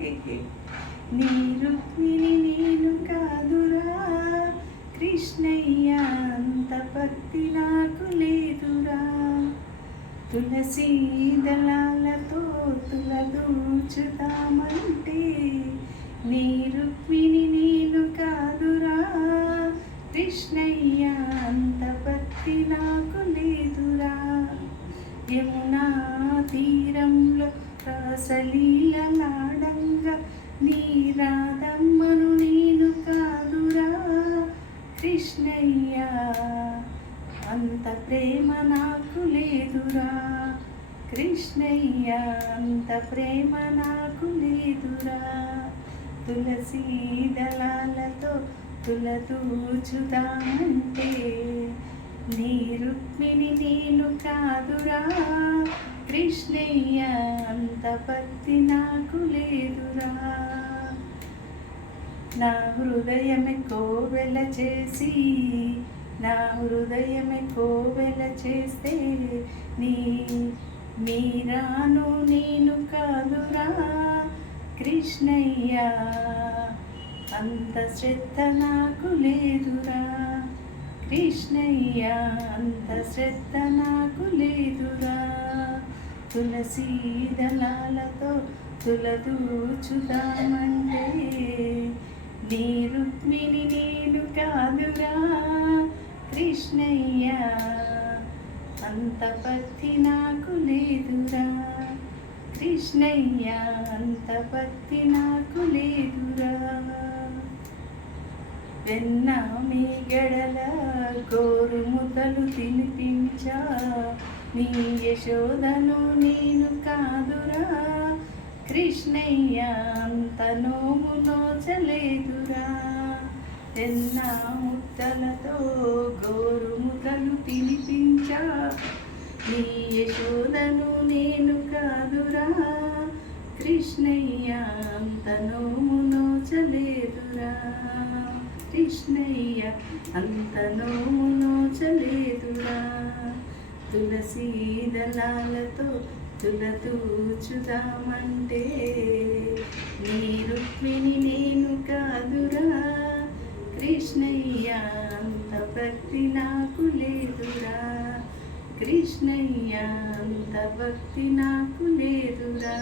నీ రుక్మిణి నేను కాదురా కృష్ణయ్య, అంత భక్తి నాకు లేదురా. తులసీ దళాలతో తులదూచుదామంటే నీ రుక్మిణి నేను కాదురా కృష్ణయ్య, అంత భక్తి నాకు లేదురా. యమునా తీరంలో రాసలీలలాడంగా నీ రాధమ్మను నేను కాదురా కృష్ణయ్య, అంత ప్రేమ నాకు లేదురా కృష్ణయ్య, అంత ప్రేమ నాకు లేదురా. తులసీ దళాలతో తులదూచుదామంటే నీ రుక్మిణి నేను కాదురా కృష్ణయ్య, అంత భక్తి నాకు లేదురా. నా హృదయమే కోవెల చేసి, నా హృదయమే కోవెల చేస్తే నీ మీరాను నేను కాదురా కృష్ణయ్య, అంత శ్రద్ధ నాకు లేదురా కృష్ణయ్య, అంత శ్రద్ధ నాకు లేదురా. తులసీ దళాలతో తులదూచుదామంటే నీ రుక్మిణి నేను కాదురా కృష్ణయ్య, అంత భక్తి నాకు లేదురా కృష్ణయ్య, అంత భక్తి నాకు లేదురా. వెన్న మీ గడల గోరుముద్దలు తినిపించా నీ యశోదను నేను కాదురా కృష్ణయ్య, అంత నోము నోచలేదురా. వెన్న ముద్దలతో గోరుముద్దలు తినిపించా నీ యశోదను నేను కాదురా కృష్ణయ్య, అంత నోము నోచలేదురా కృష్ణయ్య, అంత నోము నోచలేదురా. తులసీ దళాలతో తులదూచుదామంటే నీ రుక్మిణి నేను కాదురా కృష్ణయ్య, అంత భక్తి నాకు లేదురా కృష్ణయ్య, అంత భక్తి నాకు లేదురా.